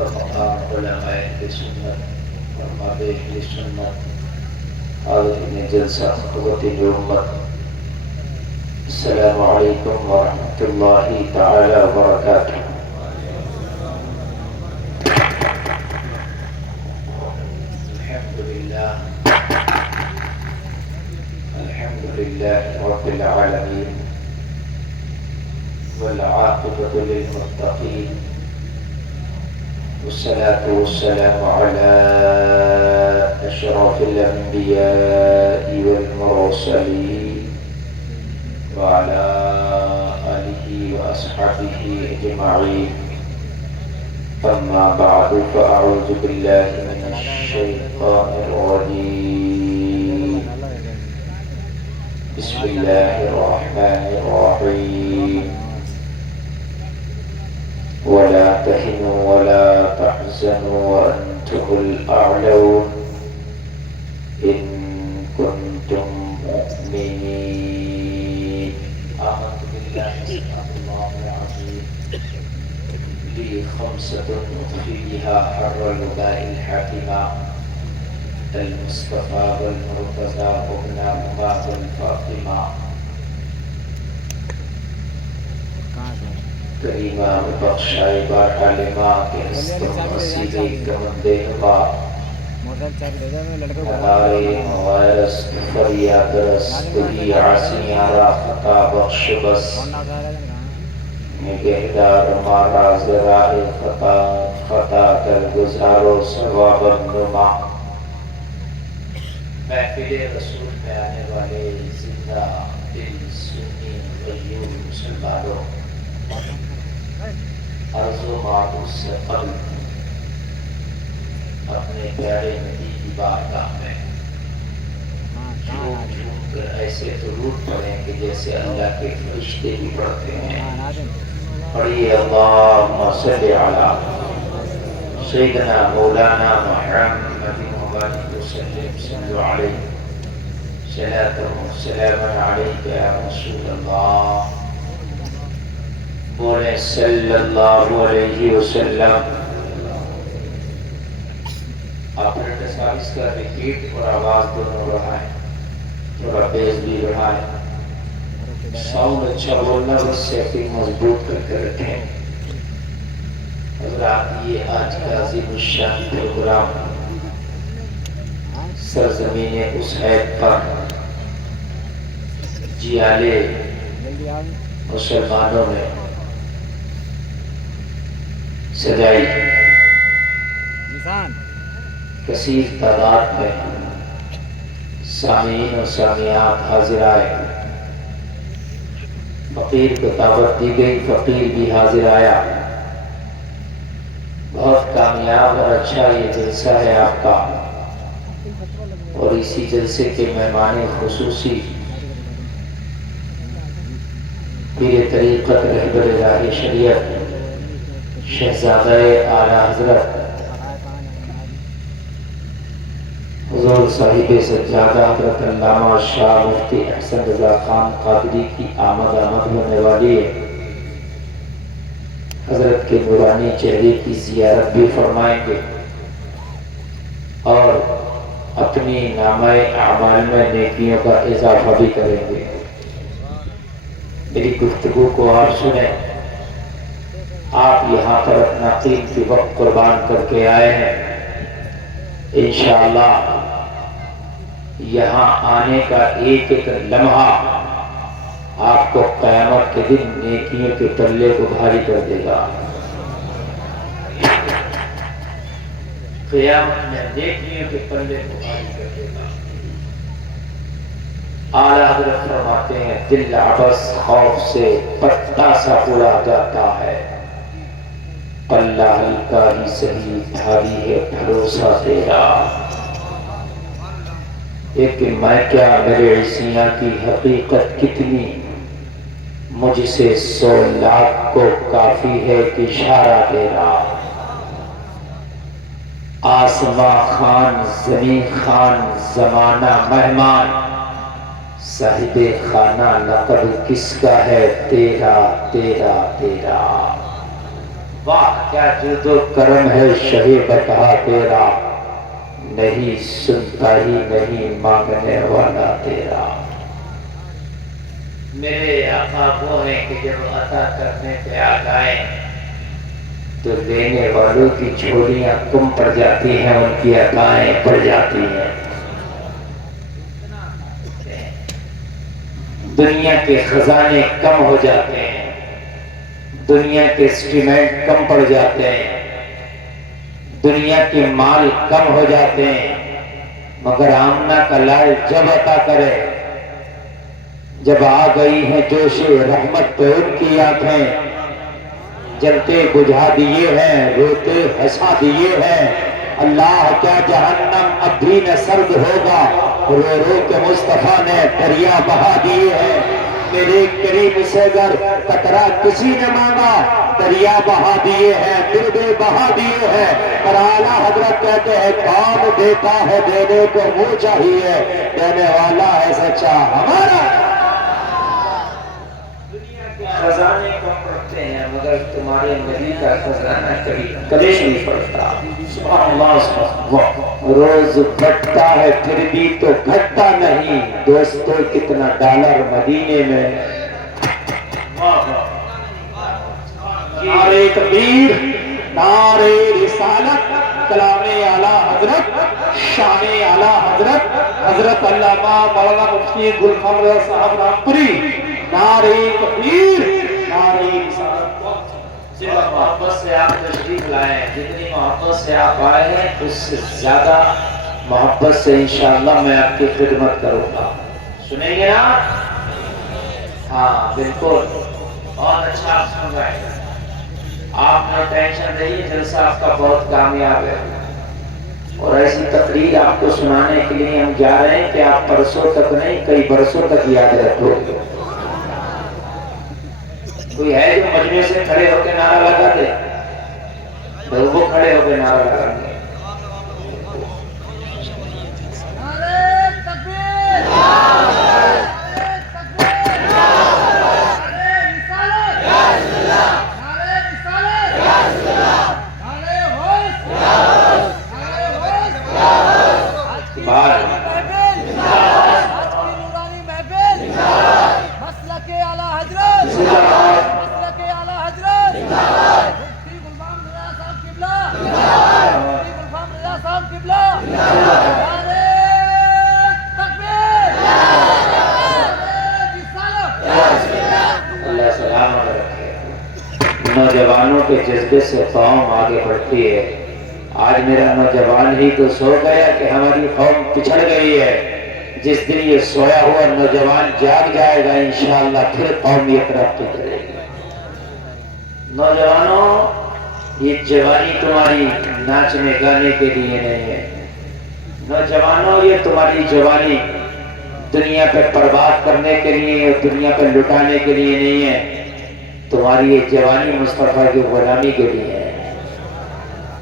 اور مقام علماء اہل سنت اور ماب اہل سنت حاضرین جلسہ قوت امت، السلام علیکم ورحمۃ اللہ تعالی وبرکاتہ۔ الحمد للہ رب العالمین والعاقبۃ للمتقین، والصلاة والسلام على أشرف الأنبياء والمرسلين وعلى آله وأصحابه أجمعين، أما بعد فأعوذ بالله من الشيطان الرجيم، بسم الله الرحمن الرحيم، ولا تهنوا ولا تحزنوا وأنتم الأعلون إن كنتم مؤمنين۔ آمنت بالله صدق الله العظيم، لي خمسة أخفي بها حر الوباء الحاكمة، المصطفى والمرتضى وابنهما والفاطمة، کریمہ بخشائے بار عالمہ کے ہستوں نصیبی کمندے ہوا، ہمارے موائرس فریاد رس بہی عاصیاں را خطا بخش بس، نگہدار مارا ذرائع خطا در گزارو ثواب نما۔ محفل رسول میں آنے والے زندہ دل سنی غیور مسلمانوں، عرض و معبود سے قلب اپنے پیارے نبی کی بارگاہ میں جھوم جھوم کر ایسے درود پڑھیں کہ جیسے اللہ کے فرشتے بھی پڑھتے ہیں۔ پڑھیے اللہم صلی علی سیدنا مولانا محمد وبارک وسلم، صلو علیہ صلاۃ و سلام علیک یا رسول اللہ، بولے صلی اللہ علیہ وسلم۔ آپ اس کا ریپیٹ اور آواز دونوں رہائیں، تھوڑا بیس بھی رہائیں، ساؤنڈ اچھا بولنا، بس سیٹنگ مضبوط کر کے رکھیں۔ حضرات، یہ آج کا عظیم الشان پروگرام سرزمین اسحیق پر جیالے مسلمانوں نے سجائی، کثیر تعداد میں سامعین و سامعات حاضر آئے، فقیر کو دعوت دی گئی، فقیر بھی حاضر آیا۔ بہت کامیاب اور اچھا یہ جلسہ ہے آپ کا، اور اسی جلسے کے مہمان خصوصی پیر طریقت رہبر راہ شریعت شہزادہ اعلیٰ حضرت حضور صاحب سجادہ حضرت علامہ شاہ مفتی احسن رضا خان قادری کی آمد ہونے والی ہے۔ حضرت کے نورانی چہرے کی زیارت بھی فرمائیں گے اور اپنی نامہ اعمال میں نیکیوں کا اضافہ بھی کریں گے۔ میری گفتگو کو آپ سنیں، آپ یہاں پر اپنا قیمتی وقت قربان کر کے آئے ہیں، انشاءاللہ یہاں آنے کا ایک ایک لمحہ آپ کو قیامت کے دن نیکیوں کے تلے کو بھاری کر دے گا۔ قیامت میں نیکیوں کے پلے کو بھاری کر دے گا۔ اعلیٰ حضرت فرماتے ہیں، دل عبث خوف سے پتہ سا اڑا جاتا ہے، پلہ ہلکا ہی صحیح بھاری ہے بھروسہ تیرا۔ ایک میں کیا میرے عیسیاں کی حقیقت کتنی، مجھ سے 100 لاکھ کو کافی ہے کہ اشارہ تیرا۔ آسماں خان زمین خان زمانہ مہمان، صاحب خانہ لقب کس کا ہے تیرا تیرا تیرا۔ واہ کیا جود و کرم ہے شہ بقا تیرا، نہیں سنتا ہی نہیں مانگنے والا تیرا۔ میرے آقا وہ ہیں کہ جب عطا کرنے پہ آ جائیں تو لینے والوں کی جھولیاں کم پڑ جاتی ہیں، ان کی عطائیں پڑ جاتی ہیں۔ دنیا کے خزانے کم ہو جاتے ہیں، دنیا کے اسٹیمنٹ کم پڑ جاتے ہیں، دنیا کے مال کم ہو جاتے ہیں، مگر آمنہ کا لال جب عطا کرے، جب آ گئی ہیں جوش رحمت پہ ان کی آنکھیں، جلتے بجھا دیے ہیں، روتے ہنسا دیے ہیں۔ اللہ کیا جہنم اب بھی نہ سرد ہوگا، رو رو کے مصطفیٰ نے دریا بہا دیے ہیں۔ میرے قریب سے گر قطرہ کسی نے مانگا، دریا بہا دیے ہیں، دردے بہا دیے ہیں۔ پر اعلیٰ حضرت کہتے ہیں کون دیتا ہے دینے کو منہ چاہیے، دینے والا ہے سچا ہمارا۔ خزانے کم پڑتے ہیں مگر تمہارے نبی کا خزانہ کبھی نہیں پڑتا۔ سبحان اللہ سبحان اللہ۔ روز گھٹتا ہے پھر بھی تو گھٹتا نہیں، دوستو کتنا ڈالر مدینے میں۔ نعرہ تکبیر، نعرہ رسالت، کلام اعلیٰ حضرت، شان اعلیٰ حضرت، حضرت علامہ مولانا مفتی گل فخر رضا صاحب رامپوری۔ نعرہ تکبیر، نعرہ رسالت۔ جتنی محبت سے آپ تشریف لائے ہیں، جتنی محبت سے آپ آئے ہیں، اس سے زیادہ محبت سے انشاءاللہ میں آپ کی خدمت کروں گا۔ سنیں گے نا؟ ہاں بالکل، بہت اچھا آپ سن رہے ہیں۔ آپ نے ٹینشن نہیں، جلسہ آپ کا بہت کامیاب ہے، اور ایسی تقریر آپ کو سنانے کے لیے ہم جا رہے ہیں کہ آپ برسوں تک نہیں کئی برسوں تک یاد رکھو گے۔ کوئی ہے جو مجمع سے کھڑے ہو کے نعرہ لگا دے؟ وہ کھڑے ہو کے نعرہ لگا دے۔ نوجوانوں کے جذبے سے قوم آگے بڑھتی ہے۔ آج میرا نوجوان ہی تو سو گیا کہ ہماری قوم پچھڑ گئی ہے۔ جس دن یہ سویا ہوا نوجوان جاگ جائے گا انشاءاللہ پھر قوم یہ ترقی کرے گی۔ نوجوانوں، یہ جوانی تمہاری ناچنے گانے کے لیے نہیں ہے۔ نوجوانوں، یہ تمہاری جوانی دنیا پہ برباد کرنے کے لیے اور دنیا پہ لٹانے کے لیے نہیں ہے۔ تمہاری یہ جوانی مصطفیٰ کی غلامی کے لیے ہے۔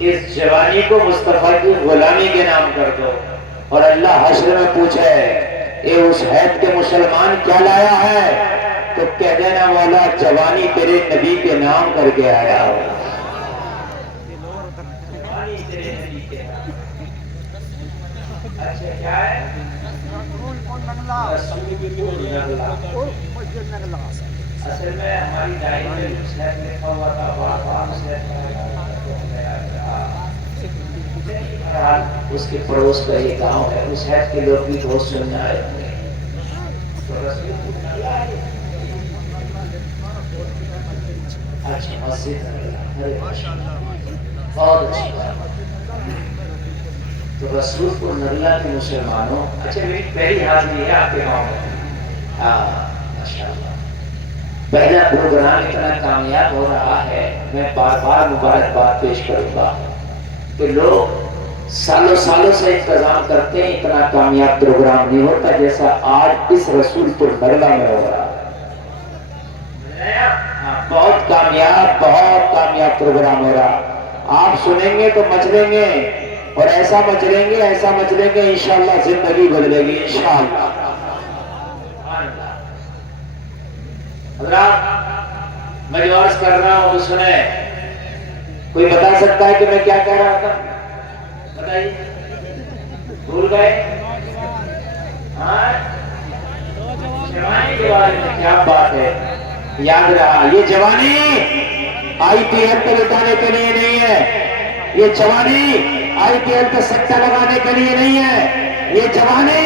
اس جوانی کو مصطفیٰ کی غلامی کے نام کر دو، اور اللہ حشر میں پوچھے اے اس حید کے مسلمان کیا لایا ہے، تو کہہ دینا مولا جوانی تیرے نبی کے نام کر کے آیا ہو۔ اچھا کیا ہے؟ اصل میں ہماری ڈائری میں مسلم لکھا ہوا تھا، بار اس کے پڑوس کا یہ گاؤں ہے، اس حید کے لوگ بھی بہت سننے آئے ہوں گے۔ اچھا مسجد، بہت اچھی بات۔ تو رسول پور نگلا کے مسلمانوں، اچھا میری پہلی حاضری ہے آپ کے گاؤں میں۔ ماشاءاللہ، پہلا پروگرام اتنا کامیاب ہو رہا ہے، میں بار بار مبارکباد پیش کروں گا کہ لوگ سالوں سالوں سے انتظام کرتے ہیں، اتنا کامیاب پروگرام نہیں ہوتا جیسا آج اس رسول پور نگلا میں ہو رہا ہے۔ بہت کامیاب پروگرام ہو رہا۔ آپ سنیں گے تو مچلیں گے، اور ایسا مچلیں گے انشاءاللہ زندگی بدلے گی انشاءاللہ۔ حضرات، میں جو عرض کر رہا ہوں تو سنیں، کوئی بتا سکتا ہے کہ میں کیا کہہ رہا تھا؟ بتائیے، بھول گئے؟ ہاں، جوانی کے بارے میں کیا بات ہے، یاد رہا۔ یہ جوانی آئی پی ایل پہ لٹانے کے لیے نہیں ہے، یہ جوانی آئی پی ایل پہ سٹا لگانے کے لیے نہیں ہے، یہ جوانی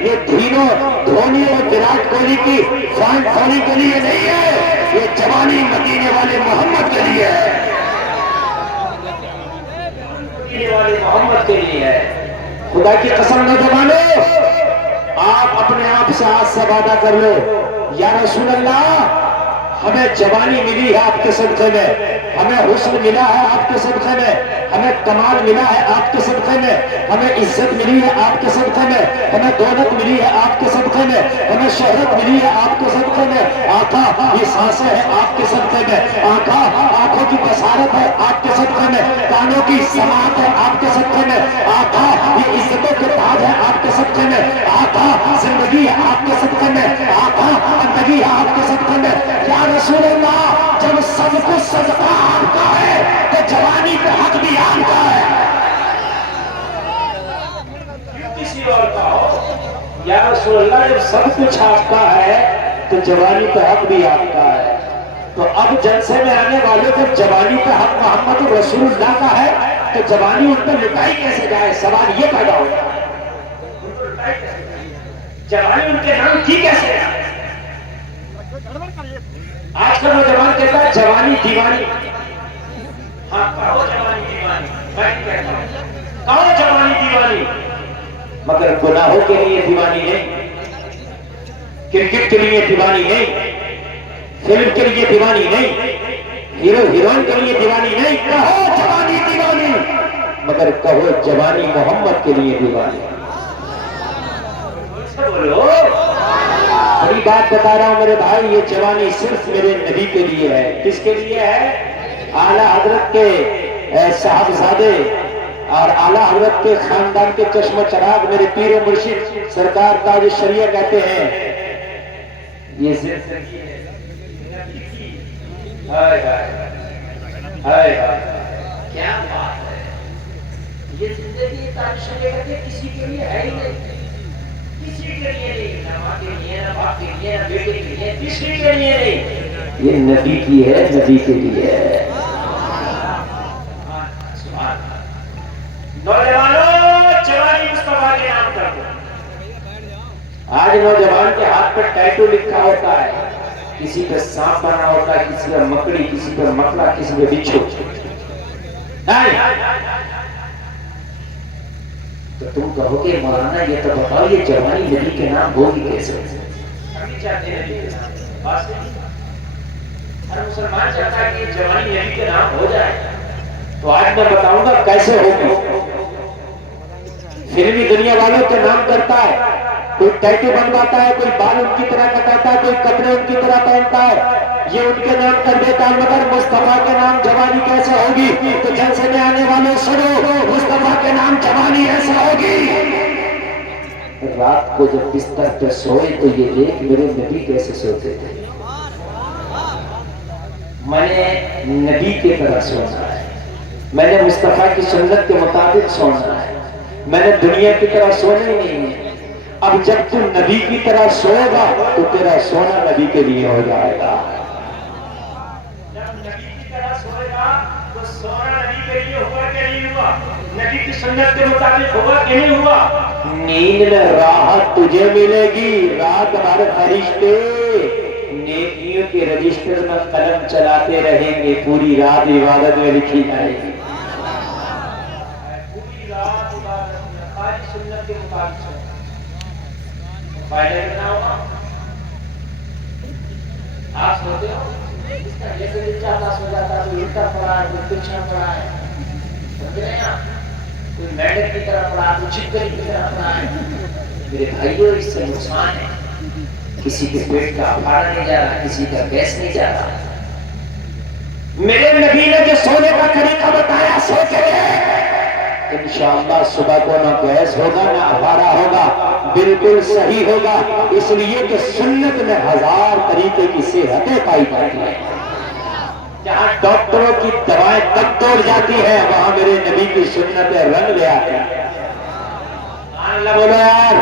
یہ دھونی اور وراٹ کوہلی کی فان فوری کے لیے نہیں ہے، یہ جوانی مدینے والے محمد کے لیے ہے، مدینے والے محمد کے لیے ہے۔ خدا کی قسم نوجوانوں، آپ اپنے آپ سے آج سے وعدہ کر لو، یا رسول اللہ ہمیں جوانی ملی ہے آپ کے صدقے میں، ہمیں حسن ملا ہے آپ کے صدقے میں، ہمیں کمال ملا ہے آپ کے صدقے میں، ہمیں عزت ملی ہے آپ کے صدقے میں، ہمیں دولت ملی ہے آپ کے صدقے میں، ہمیں شہرت ملی ہے آپ کے صدقے میں۔ آقا یہ سانسیں ہیں آپ کے صدقے میں، آقا آنکھوں کی بصارت ہے آپ کے صدقے میں، کانوں کی سماعت ہے آپ کے صدقے میں، آقا یہ عزتوں کے تاج ہے آپ کے صدقے میں، آقا زندگی ہے آپ کے صدقے میں، آقا بندگی ہے آپ کے صدقے میں۔ یا رسول اللہ جب سب کچھ صدقہ آپ کا ہے تو جوانی پہ حق بھی آپ کا ہے، کسی اور کا ہو۔ یا رسول اللہ جب سب کچھ آپ کا ہے تو جوانی پہ حق بھی آپ کا ہے۔ تو اب جلسے میں آنے والوں کو جوانی پہ حق محمد رسول اللہ کا ہے تو جوانی ان پہ لٹائی کیسے جائے، سوال یہ پیدا ہوتا ہے، جوانی ان کے نام کی کیسے ہے؟ آج کا نوجوان کہتا ہے جوانی دیوانی، ہاں کہو جوانی دیوانی، میں کہتا ہوں کہو جوانی دیوانی، مگر گناہوں کے لیے دیوانی نہیں، کرکٹ کے لیے دیوانی نہیں، فلم کے لیے دیوانی نہیں، ہیرو ہیروئن کے لیے دیوانی نہیں، کہو جوانی دیوانی، مگر کہو جوانی محمد کے لیے دیوانی۔ بولو، بڑی بات بتا رہا ہوں میرے بھائی، یہ جوانی صرف میرے نبی کے لیے ہے۔ کس کے لیے ہے؟ اعلیٰ حضرت کے صاحبزادے اور اعلیٰ حضرت کے خاندان کے چشم و چراغ میرے پیر و مرشد سرکار تاج شریعہ کہتے ہیں یہ زندگی ہے، ہائے ہائے ہائے ہائے، کیا بات ہے، یہ زندگی تاج شریعہ کہتے ہیں کسی کے لیے ہے ہی نہیں، کسی کے لیے نہیں، نہ ماں کے لیے، نہ باپ کے لیے، نہ بیٹے کے لیے، کسی کے لیے نہیں، یہ نبی کی ہے، نبی کے لیے ہے۔ نوجوانوں جوانی مصطفیٰ کے نام کر دو۔ آج نوجوان کے ہاتھ پر ٹیٹو لکھا ہوتا ہے، کسی پہ سانپ بنا ہوتا ہے، کسی پہ مکڑی، کسی پہ مکڑا، کسی پہ بچھو، تو تم کہو کہ مولانا یہ تو بتاؤ یہ جوانی نبی کے نام ہوگی کیسے؟ ہر مسلمان چاہتا ہے کہ یہ جوانی نبی کے نام ہو جائے، تو آج میں بتاؤں گا کیسے ہوگی۔ فلمی دنیا والوں کے نام کرتا ہے، کوئی ٹیٹو بنواتا ہے، کوئی بال ان کی طرح کٹاتا ہے، کوئی کپڑے ان کی طرح پہنتا ہے، یہ ان کے نام کر دیتا ہے، مگر مصطفیٰ کے نام جوانی کیسے ہوگی؟ تو جلسے میں آنے والوں سنو، مصطفیٰ کے نام جوانی ایسے ہوگی۔ رات کو جب بستر پہ سوئے تو یہ دیکھ میرے نبی کیسے سوتے تھے، میں نے نبی کی طرح سونا ہے، میں نے مصطفیٰ کی سنت کے مطابق سونا ہے، میں نے دنیا کی طرح سونا ہی نہیں ہے۔ اب جب تم نبی کی طرح سوئے گا تو تیرا سونا نبی کے لیے ہو جائے گا، جب نبی کی طرح سوئے گا تو سونا نبی کے لیے ہوا کہ نہیں ہوا، نبی کی سنت کے مطابق ہوا کہ نہیں ہوا۔ نیند میں راحت تجھے ملے گی، رات بھر فرشتے نیکیوں کے رجسٹر میں قلم چلاتے رہیں گے، پوری رات عبادت میں لکھی جائے گی، پوری رات عبادت میں خالی سنت کے مطابق سونا، فائدہ کتنا ہوگا؟ آپ سوتے ہو اس کا جیسے دل چاہتا سو جاتا، کوئی الٹا پڑا ہے، کوئی پیچھا پڑا ہے، سمجھ رہے ہیں آپ؟ کوئی میڈک کی طرح پڑا، کوئی چکری کی طرح پڑا ہے۔ میرے بھائیوں اس سے نقصان ہے، کسی کے پیٹ کا پھاڑا نہیں جا رہا، کسی کا گیس نہیں جا رہا۔ میرے نبی نے جو سونے کا طریقہ بتایا سو کے انشاءاللہ صبح کو نہ گیس ہوگا نہ افارا ہوگا، بالکل صحیح ہوگا، اس لیے کہ سنت میں ہزار طریقے کی صحتیں پائی جاتی ہیں، جہاں ڈاکٹروں کی دوائیں دم توڑ جاتی ہے وہاں میرے نبی کی سنت رنگ لے آتی ہے. اللہ بولو یار,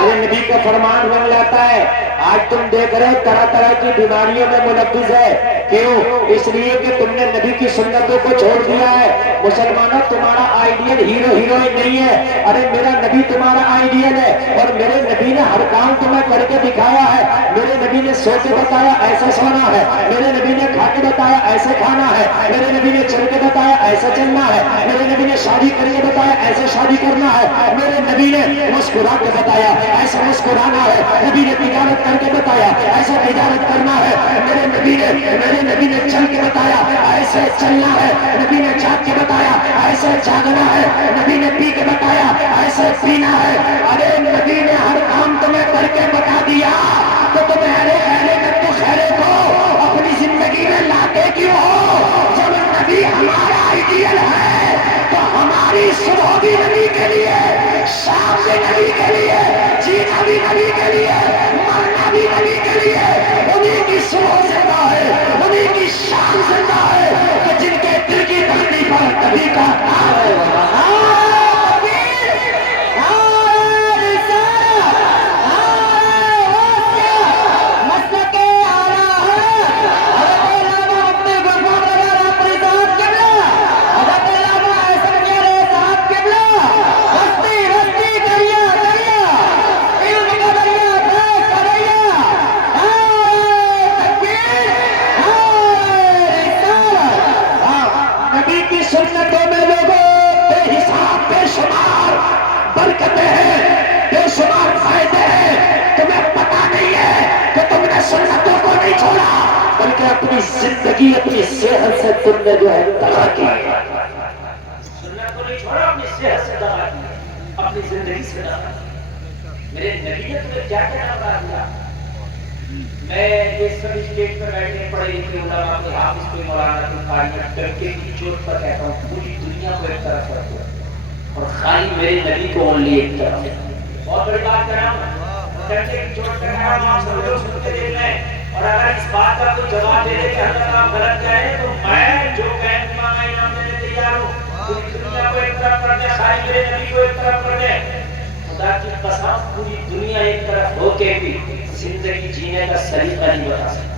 میرے نبی کا فرمان رنگ لاتا ہے. آج تم دیکھ رہے طرح طرح کی بیماریوں میں ملوث ہے. کیوں؟ اس لیے کہ تم نے نبی کی سنتوں کو چھوڑ دیا ہے. مسلمانوں, تمہارا آئیڈیل ہیرو ہیروئن نہیں ہے. ارے میرا نبی تمہارا آئیڈیل ہے, اور میرے نبی نے ہر کام تمہیں کر کے دکھایا ہے. میرے نبی نے سو کے بتایا ایسا سونا ہے, میرے نبی نے کھا کے بتایا ایسے کھانا ہے, میرے نبی نے چل کے بتایا ایسا چلنا ہے, میرے نبی نے شادی کر کے بتایا ایسے شادی کرنا ہے, میرے نبی نے مسکرا کے بتایا ایسا مسکرانا ہے, نبی نے تجارت کر کے بتایا ایسا تجارت کرنا ہے, میرے نبی نے چل کے بتایا ایسے چلنا ہے, نبی نے جاگ کے بتایا ایسے جاگنا ہے, نبی نے پی کے بتایا ایسے پینا ہے. ارے نبی نے ہر کام تمہیں کر کے بتا دیا تو تم خیرے کو اپنی زندگی میں لاتے کیوں ہو؟ جب نبی ہمارا آئیڈیل ہے تو ہماری صبح بھی نبی کے لیے, شام بھی نبی کے لیے, جینا بھی نبی کے لیے, مرنا بھی نبی کے لیے. انہیں کی صبح زندہ ہے, انہیں کی شام زندہ ہے کہ جن کے دل کی دھرتی پر نبی کا نام ہے. سنتوں میں لوگوں بے حساب بے شمار برکتیں ہیں, بے شمار فائدے ہیں. تمہیں پتا نہیں ہے کہ تم نے سنتوں کو نہیں چھوڑا بلکہ اپنی زندگی اپنی صحت سے تم نے جو ہے دغا کی. سنت کو نہیں چھوڑا, اپنی صحت سے دغا کی, اپنی زندگی سے دغا کی. میرے نبی نے تمہیں کیا کیا بتا دیا. میں یہ سب اسٹیج پر بیٹھے پڑھے لکھے علماء کے حافظ کوئی مولانا کوئی قاری ڈنکے کی چوٹ پر کہتا ہوں پوری دنیا کو ایک طرف رکھو اور خالی میرے نبی کو اونلی ایک طرف. بہت بڑی بات کر رہا ہوں, ڈنکے کی چوٹ پر کہہ رہا ہوں, آپ سب لوگ سنتے دیکھ لیں. اور اگر اس بات کا کوئی جواب دے دے کہ اللہ آپ غلط جائے تو میں جو کہنے کا انعام دینے تیار ہوں. پوری دنیا کو ایک طرف کر دیں, خالی میرے نبی کو ایک طرف کر دیں. خدا کی قسم پوری دنیا ایک طرف ہو کے بھی زندگی جینے کا سلیقہ نہیں بتا سکتا.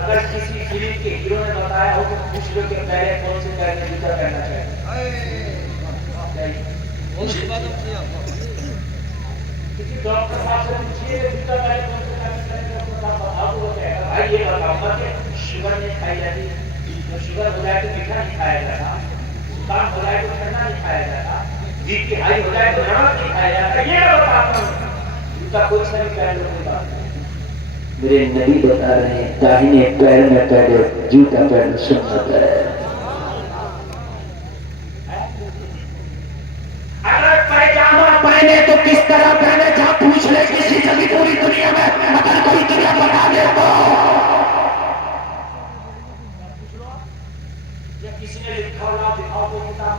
اگر کسی فلم کے ہیرو نے بتایا ہو تو پوچھ لو کہ پہلے کون سے پیر میں جوتا پہننا چاہیے. کسی ڈاکٹر صاحب سے پوچھیے کہ جوتا پہلے کون سے پیر میں پہننا چاہیے, وہ کہے گا بھائی یہ بتاؤں کہ شوگر نہیں کھائی جاتی, تو شوگر ہو جائے تو میٹھا نہیں کھایا جاتا, زکام ہو جائے تو ٹھنڈا نہیں کھایا جاتا, بی پی ہائی ہو جائے تو نمک نہیں کھایا جاتا. یہ میں بتاتا ہوں, جوتا کوئی سا بھی پہن لو کوئی بات نہیں. میرے نبی بتا رہے ہیں داہنے پیر میں پہلے جوتا پہننا سنت ہے. اگر پیجامہ پہنے تو کس طرح پہنے, جہاں پوچھ لے کسی سے بھی پوری دنیا میں اگر کوئی دنیا بتا دے تو یا کسی نے لکھا ہوگا دکھاؤ تو کتاب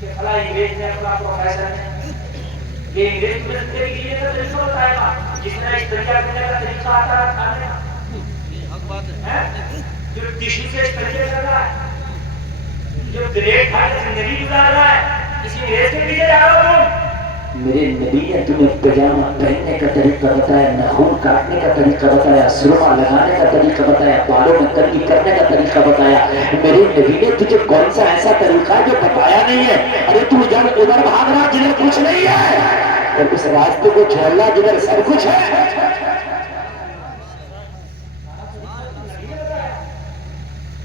کہ فلاں انگریز نے فلاں پروفیسر نے یہ انگریز میں زندگی کے لیے تو طریقہ بتائے گا, جس طرح اس طریقہ کرنے کا طریقہ آتا ہے کھانے کا, جو ٹشو سے اس طریقے کر رہا ہے, جو گریٹ کھا کے زندگی گزار رہا ہے, کسی انگریز کے پیچھے جا رہا ہو تم. میرے نبی نے تمہیں پجامہ پہننے کا طریقہ بتایا, ناخن کاٹنے کا طریقہ بتایا, سرما لگانے کا طریقہ بتایا, بالوں میں کنگھی کرنے کا طریقہ بتایا. میرے نبی نے تجھے کون سا ایسا طریقہ جو بتایا نہیں ہے. ارے تو ادھر بھاگ رہا جدھر کچھ نہیں ہے, اور اس راستے کو چھوڑنا جدھر سب کچھ ہے.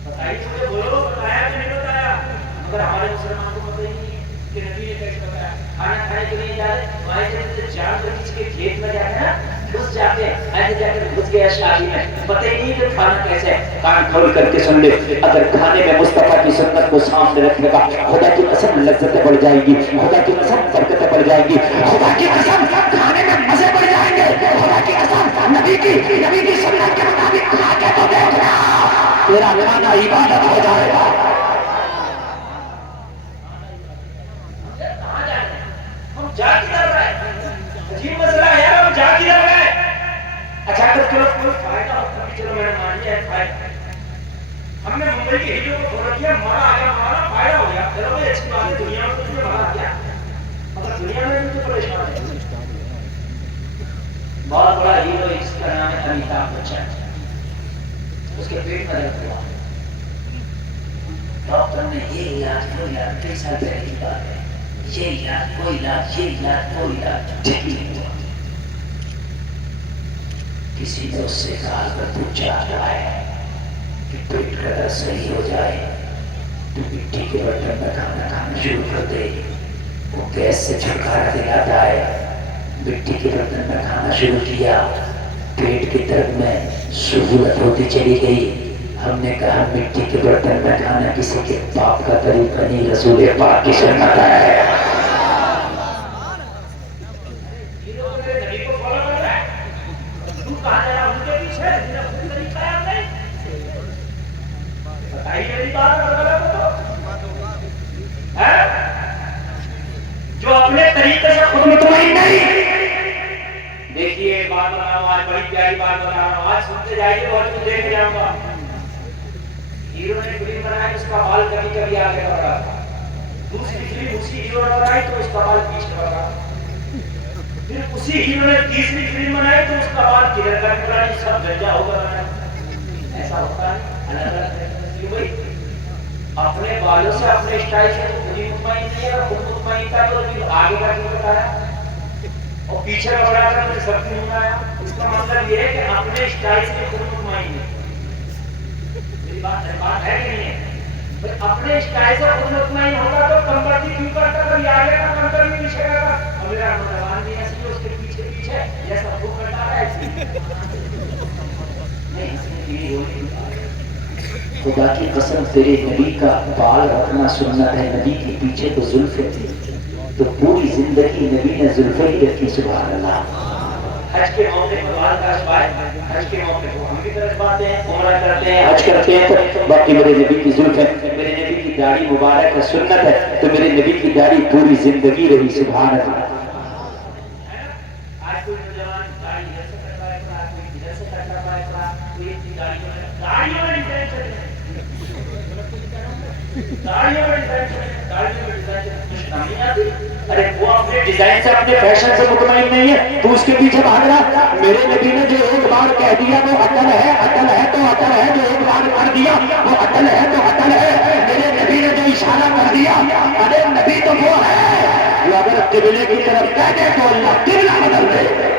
بتائیے مجھے, بولو بتایا کہ نہیں بتایا. مگر ہمارے مسلمان کو پتہ ہی نہیں کہ نبی نے کیسے بتایا. کھانا کھانے کے لیے جا رہے ہمارے جان کسی کے کھیت میں جاتے ہیں نا, گھس جاتے ہیں, ایسے جا کر گھس گیا شادی میں, پتہ ہی نہیں کہ کھانا کیسے ہے. کان کھول کر کے سن لے, اگر کھانے میں مصطفیٰ کی سنت کو سامنے رکھنے کا, خدا کی قسم لذتیں بڑھ جائیں گی, خدا کی قسم برکتیں بڑھ جائیں گی, خدا کی قسم کھانے میں مزے بڑھ جائیں گے, خدا کی قسم نبی کی سنت کے مطابق کھا کے تو دیکھنا, تیرا کھانا عبادت ہو جائے گا. جا کدھر رہے, عجیب مسئلہ ہے یار, ہم جا کدھر رہے. اچھا بھائی کہ ہیرو کو فوراً کیا مرا آیا ہمارا فائدہ ہو گیا چلو بھائی اچھی بات ہے دنیا میں تجھے مرا کیا مگر دنیا میں بھی تو پریشان ہے بہت بڑا ہیرو اس کا نام ہے امیتابھ بچن اس کے پیٹ میں درد ہوا ڈاکٹر نے یہ علاج کو علاج کئی سال پہلے کی بات ہے یہ علاج کوئی علاج یہ علاج کوئی علاج ٹھیک نہیں ہوا کسی نے اس سے کہا اگر تو چاہتا ہے کہ پیٹ کا درد صحیح ہو جائے تو مٹی کے برتن میں کھانا کھانا شروع کر دے وہ گیس سے چھٹکارا دلاتا ہے مٹی کے برتن میں کھانا شروع کیا پیٹ کے درد میں سہولت ہوتی چلی گئی ہم نے کہا مٹی کے برتن میں کھانا کسی کے باپ کا طریقہ نہیں رسول پاک کی سنت ہے جو اپنے طریقے سے خود مطمئن نہیں دیکھیے بات بتا رہا ہوں آج بڑی پیاری بات بتا رہا ہوں آج سنتے جائیے بہت کچھ دیکھ جاؤں گا ہیرو نے فلم بنائی اس کا بال کبھی کبھی آگے بڑھ رہا تھا دوسری فلم اسی ہیرو نے بنائی تو اس کا بال پیچھے بڑھ رہا پھر اسی ہیرو نے تیسری فلم بنائی تو اس کا بال کدھر کا ٹکرا نہیں سب گنجا ہو کر بنایا ایسا ہوتا ہے الگ الگ اپنے بالوں سے اپنے اسٹائل سے تو خود ہی مطمئن نہیں ہے اور خود مطمئن تھا تو آگے کا کیوں بتایا اور پیچھے کا بڑا تھا تو سب کیوں بنایا اس کا مطلب یہ ہے کہ اپنے اسٹائل سے خود مطمئن ہے میری بات ہے کہ نہیں ہے اپنے اسٹائل سے خود مطمئن ہوگا تو کمبردی کیوں کرتا کبھی آگے کا کمبر بھی پیچھے کا اور میرا نوجوان بھی ایسی اس کے پیچھے پیچھے جیسا وہ کرتا ہے نہیں خدا کی قسم تیرے نبی کا بال رکھنا سنت ہے نبی کے پیچھے تو زلفیں تھی تو پوری زندگی نبی نے زلفیں ہی رکھی سبحان اللہ حج کے موقع پر بال کا اشباہ حج کے موقع پر ہم بھی طرف آتے ہیں عمرہ کرتے ہیں حج کرتے ہیں تو باقی میرے نبی کی زلفیں میرے نبی کی داڑھی مبارک ہے سنت ہے تو میرے نبی کی داڑھی پوری زندگی رہی سبحان اللہ آج کوئی نوجوان داڑھی ادھر سے کٹوا ہے کوئی ادھر سے کٹوا ہے کوئی اتنی داڑھیوں میں ارے وہ اپنے ڈیزائن سے اپنے فیشن سے مطمئن نہیں ہے تو اس کے پیچھے بھاگ رہا میرے نبی نے جو ایک بار کہہ دیا وہ اٹل ہے تو اٹل ہے جو ایک بار کر دیا وہ اٹل ہے تو اٹل ہے میرے نبی نے جو اشارہ کر دیا ارے نبی تو وہ ہے جو اگر قبلے کی طرف کہہ دے تو اللہ قبلہ بدل دے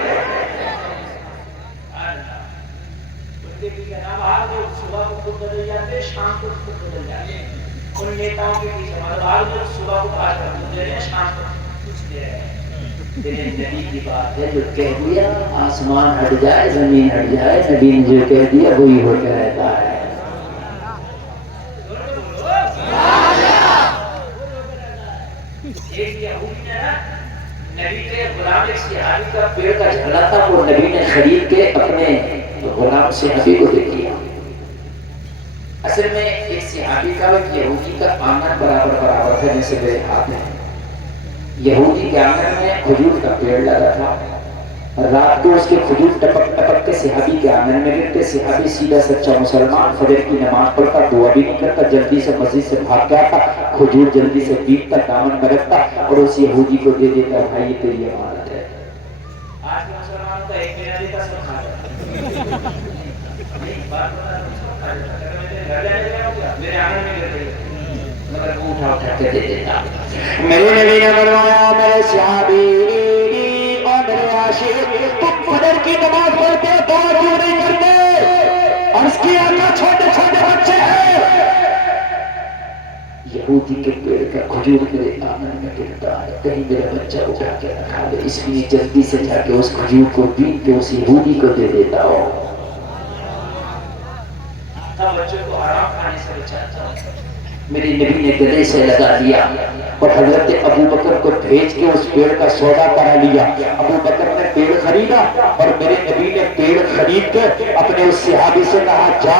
صبح کو خود بدل جاتے شام کو خود بدل جاتے ان نیتاؤں کے پیچھے مدبار میں صبح کو بھاج کر دے رہے ہیں شام کو کچھ دے رہے ہیں تیرے نبی کی بات ہے جو کہہ دیا آسمان ہٹ جائے زمین ہٹ جائے نبی نے جو کہہ دیا وہی ہوتا رہتا ہے ایک یہودی نے نبی کے غلام ایک صحابی کا پیڑ کا جھلا تھا وہ نبی نے خرید کے اپنے غلام صحابی کو دے دیا اصل میں ایک صحابی کا ایک یہودی کا آنگن برابر تھا جیسے میرے ہاتھ میں یہودی کے آنگن میں کھجور کا پیڑ لگا تھا رات کو اس کے کھجور ٹپک ٹپک کے صحابی کے آنگن میں گرتے صحابی سیدھا سچا مسلمان فجر کی نماز پڑھتا دعا بھی نہیں کرتا جلدی سے مسجد سے بھاگ کے آتا کھجور جلدی سے پیٹتا دامن میں رکھتا اور اس یہودی کو دے دیتا بھائی یہ تیری امانت ہے آج کے مسلمان کا ایک مہینہ دیتا سب کھا جاتا میرے آنگن میں گر گئی مگر وہ اٹھا کے دے دیتا میرے نبی نے فرمایا میرے صحابی اور میرے عاشق تم فجر کی نماز پڑھتے دعا کیوں نہیں کرتے عرض کیا کہ چھوٹے چھوٹے بچے ہیں یہودی کے پیڑ کا کھجور میرے آنگن میں گرتا ہے کہیں میرا بچہ اٹھا کے نہ کھا لے اس لیے جلدی سے جا کے اس کھجور کو بیچ کے اس یہودی کو دے دیتا ہو بچوں کو حرام کھانے سے بچاتا میری نبی نے گلے سے لگا دیا اور حضرت ابو بکر کو بھیج کے اس پیڑ کا سودا کرا لیا ابو بکر نے پیڑ خریدا اور میرے نبی نے پیڑ خرید کے اپنے اس صحابی سے کہا جا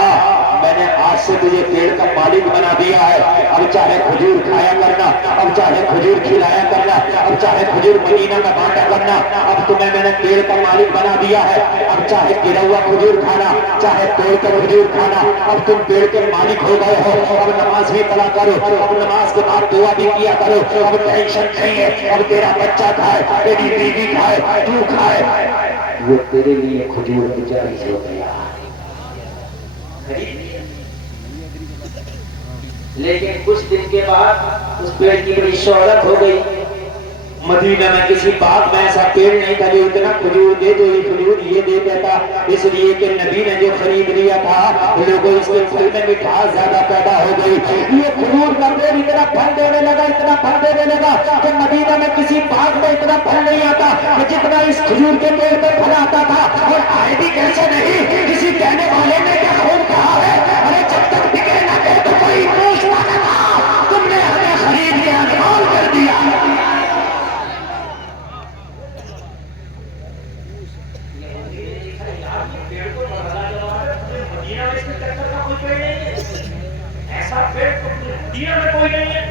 میں نے آج سے تجھے پیڑ کا مالک بنا دیا ہے، اب چاہے کھجور کھایا کرنا، اب چاہے کھجور کھلایا کرنا، اب چاہے کھجور مدینہ میں بانٹا کرنا، اب تمہیں میں نے پیڑ کا مالک بنا دیا ہے، اب چاہے گرا ہوا کھجور کھانا، چاہے توڑ کر کھجور کھانا، اب تم پیڑ کے مالک ہو گئے ہو، اب نماز بھی پڑھا کرو، اب نماز کے بعد دعا بھی کیا کرو، اب ٹینشن نہیں ہے، اب تیرا بچہ کھائے، تیری بیوی کھائے، تو کھائے، وہ تیرے لیے کھجور جائز ہو گیا۔ لیکن کچھ دن کے بعد اس پیڑ کی بڑی شہرت ہو گئی، مدینہ میں کسی باغ میں ایسا پیڑ نہیں تھا جو اتنا کھجور دے دو، یہ کھجور یہ دے دیتا، اس لیے کہ نبی نے جو خرید لیا تھا لوگوں اس کے پھل میں مٹھاس زیادہ پیدا ہو گئی، یہ کھجور کا پیڑ اتنا پھل دینے لگا، اتنا پھل دینے لگا کہ مدینہ میں کسی باغ میں اتنا پھل نہیں آتا کہ جتنا اس کھجور کے پیڑ پہ پھل آتا تھا۔ اور آئے بھی کیسے نہیں، کسی کہنے والے نے کیا خوب کہا ہے، ارے جب تک بکے نہ دے تو کوئی پوچھتا نہ تھا، تم نے ہمیں خرید کے انمول کر دیا۔ ایسا پیڑ تو دنیا میں کوئی نہیں ہے۔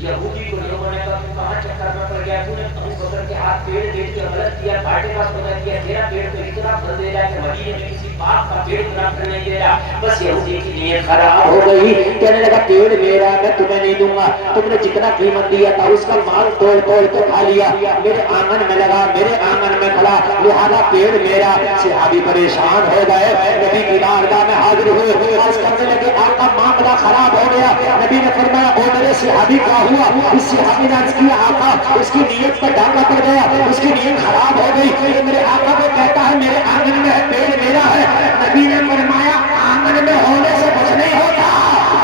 یہودی کو لوگوں نے کہا تو کہاں چکر میں پڑ گیا، تو نے ابو بکر کے ہاتھ پیڑ بیچ کے غلط کیا، بھائی کا سونا کیا، تیرا پیڑ تو اتنا پھل دے رہا ہے کہ مدینے میں کسی باغ کا پیڑ اتنا پھل نہیں دے رہا۔ بس یہودی کی نیت خراب ہو گئی، کہنے لگا پیڑ میرا، میں تمہیں نہیں دوں گا، تم نے جتنا قیمت دیا تھا اس کا مال توڑ توڑ کے کھا لیا، میرے آنگن میں لگا، میرے آنگن میں کھڑا، لہذا پیڑ میرا۔ صحابی پریشان ہو گئے، نبی کی بارگاہ میں حاضر ہوئے، عرض کرنے لگے آقا معاملہ خراب ہو گیا۔ نبی نے فرمایا او میرے صحابی کا ہوا؟ اس صحابی نے عرض کیا آقا اس کی نیت پر ڈاکہ پڑ گیا، اس کی نیت خراب ہو گئی، یہ میرے آقا کو کہتا ہے میرے آنگن میں ہے پیڑ میرا ہے۔ نبی نے فرمایا آنگن میں ہونے سے کچھ نہیں ہوتا،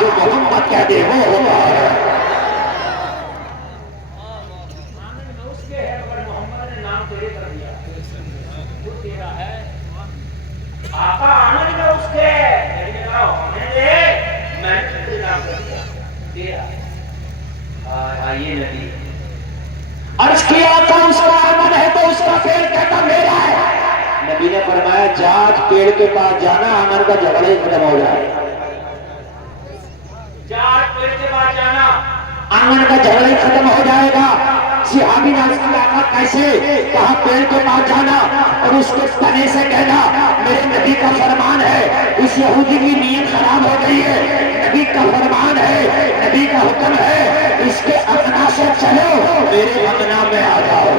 جو محمد کہہ دے وہ ہوتا ہے۔ آنگن میں اس کے ہے مگر محمد نے نام تیرے کر دیا، وہ تیرا ہے۔ آقا آنگن میں اس کے ہے، نبی نے کہا ہونے دے، میں نے تیرے نام کر دیا تیرا۔ آئیے نبی عرض کیا تھا اس کا آنگن ہے تو اس کا پیڑ کہتا میرا ہے۔ نبی نے فرمایا جاج پیڑ کے پاس جانا، آنگن کا جھگڑا ہی ختم ہو جائے، جاج پیڑ کے پاس جانا، آنگن کا جھگڑا ہی ختم ہو جائے گا۔ صحابی نے عرض کیا آقا کیسے؟ کہا پیڑ کے پاس جانا اور اس کے تنے سے کہنا میرے نبی کا فرمان ہے، اس یہودی کی نیت خراب ہو گئی ہے، نبی کا فرمان ہے، نبی کا حکم ہے، اس کے اپنا سے چلو میرے اپنا میں آ جاؤ۔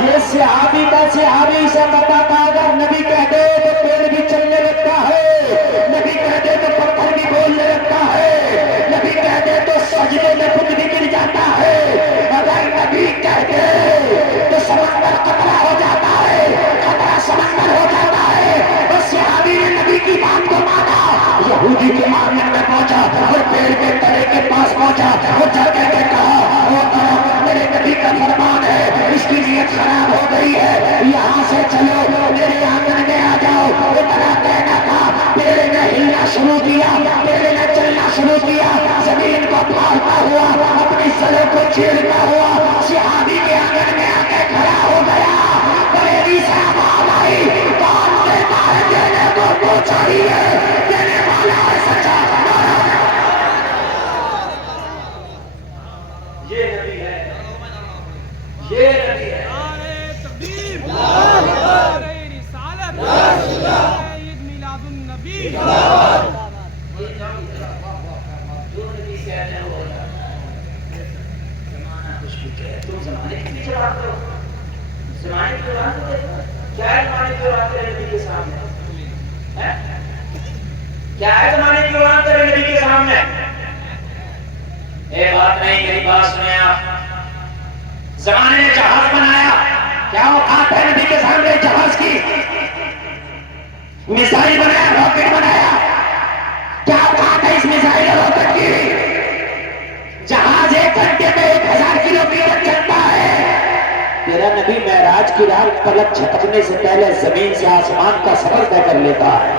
یہ صحابی کا صحابی سے بتاتا اگر نبی کہہ دے تو پیڑ بھی چلنے لگتا ہے، نبی کہہ دے تو پتھر بھی بولنے لگتا ہے، نبی کہہ دے تو سجدے میں خود بھی گر جاتا ہے، اگر نبی کہہ دے تو سمندر خطرہ ہو جاتا ہے، خطرہ سمندر ہو جاتا ہے۔ اور صحابی نے نبی کی بات کو مانا، یہودی کے آنگن میں پہنچا اور پیڑ کے تنے کے پاس پہنچا اور جا کے کہا میرے نبی کا فرمان ہے، اس کی نیت خراب ہو گئی ہے، یہاں سے چلو میرے آنگن میں آ جاؤ۔ اتنا کہنا تھا پیڑ نے ہلنا شروع کیا، پیڑ نے چلنا شروع کیا، زمین کو پھاڑتا ہوا، اپنی سروں کو چیرتا ہوا صحابی کے آنگن میں آ کے کھڑا ہو گیا۔ بریلی سے آواز آئی کون دیتا ہے دینے کو چاہیے، دینے والا ہے سچا ہمارا۔ یہ نبی ہے، یہ نبی ہے۔ تم زمانے کی پیچھے بات کرو، زمانے کی بات کرو، کیا ہے زمانے کی بات کرے نبی کے سامنے؟ کیا ہے زمانے کی بات کرے نبی کے سامنے؟ یہ بات نہیں، میری بات سنیں آپ۔ زمانے نے جہاز بنایا، کیا اوقات ہے نبی کے سامنے جہاز کی؟ میزائل بنایا، راکٹ بنایا، کیا اوقات ہے اس میزائل اور راکٹ کی؟ جہاز ایک گھنٹے میں 1000 کلومیٹر چلتا ہے، تیرا نبی معراج کی رات پلک جھپکنے سے پہلے زمین سے آسمان کا سفر طے کر لیتا ہے۔